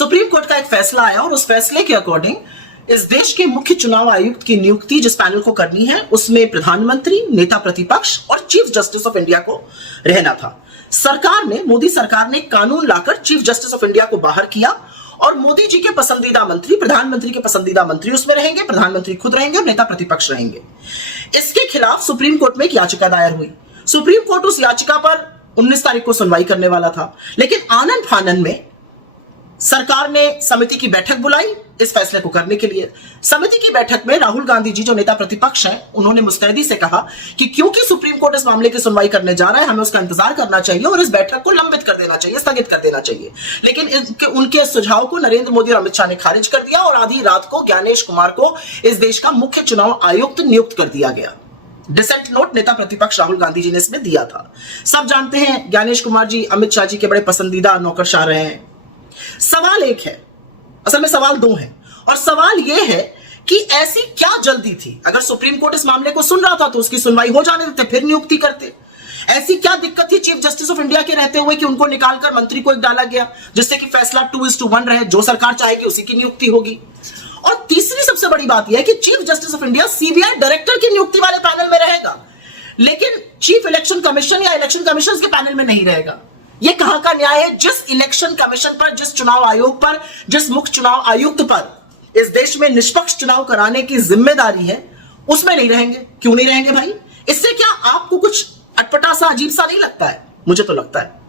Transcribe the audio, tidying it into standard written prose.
Supreme court का एक फैसला आया और उस फैसले के अकॉर्डिंग इस देश के मुख्य चुनाव आयुक्त की नियुक्ति जिस पैनल को करनी है उसमें प्रधानमंत्री, नेता प्रतिपक्ष और चीफ जस्टिस ऑफ इंडिया को रहना था। सरकार ने, मोदी सरकार ने कानून लाकर चीफ जस्टिस ऑफ इंडिया को बाहर किया और मोदी जी के पसंदीदा मंत्री, प्रधानमंत्री के पसंदीदा मंत्री उसमें रहेंगे, प्रधानमंत्री खुद रहेंगे और नेता प्रतिपक्ष रहेंगे। इसके खिलाफ सुप्रीम कोर्ट में एक याचिका दायर हुई। सुप्रीम कोर्ट उस याचिका पर 19 तारीख को सुनवाई करने वाला था, लेकिन आनन फानन में सरकार ने समिति की बैठक बुलाई इस फैसले को करने के लिए। समिति की बैठक में राहुल गांधी जी जो नेता प्रतिपक्ष हैं, उन्होंने मुस्तैदी से कहा कि क्योंकि सुप्रीम कोर्ट इस मामले की सुनवाई करने जा रहा है, हमें उसका इंतजार करना चाहिए और इस बैठक को लंबित कर देना चाहिए, स्थगित कर देना चाहिए। लेकिन उनके सुझाव को नरेंद्र मोदी और अमित शाह ने खारिज कर दिया और आधी रात को ज्ञानेश कुमार को इस देश का मुख्य चुनाव आयुक्त नियुक्त कर दिया गया। डिसेंट नोट नेता प्रतिपक्ष राहुल गांधी जी ने इसमें दिया था। सब जानते हैं ज्ञानेश कुमार जी अमित शाह जी के बड़े पसंदीदा नौकरशाह रहे हैं। सवाल एक है, असल में सवाल दो हैं, और सवाल यह है कि ऐसी क्या जल्दी थी? अगर सुप्रीम कोर्ट इस मामले को सुन रहा था तो उसकी सुनवाई हो जाने देते, फिर नियुक्ति करते। ऐसी क्या दिक्कत थी चीफ जस्टिस ऑफ इंडिया के रहते हुए कि उनको निकालकर मंत्री को एक डाला गया, जिससे कि फैसला 2:1 रहे, जो सरकार चाहेगी उसी की नियुक्ति होगी। और तीसरी सबसे बड़ी बात यह है कि chief justice of India CBI director की नियुक्ति वाले पैनल में रहेगा, लेकिन चीफ इलेक्शन कमीशन या इलेक्शन कमीशन के पैनल में नहीं रहेगा। यह कहां का न्याय है? जिस इलेक्शन कमीशन पर, जिस चुनाव आयोग पर, जिस मुख्य चुनाव आयुक्त पर इस देश में निष्पक्ष चुनाव कराने की जिम्मेदारी है, उसमें नहीं रहेंगे। क्यों नहीं रहेंगे भाई? इससे क्या आपको कुछ अटपटा सा, अजीब सा नहीं लगता है? मुझे तो लगता है।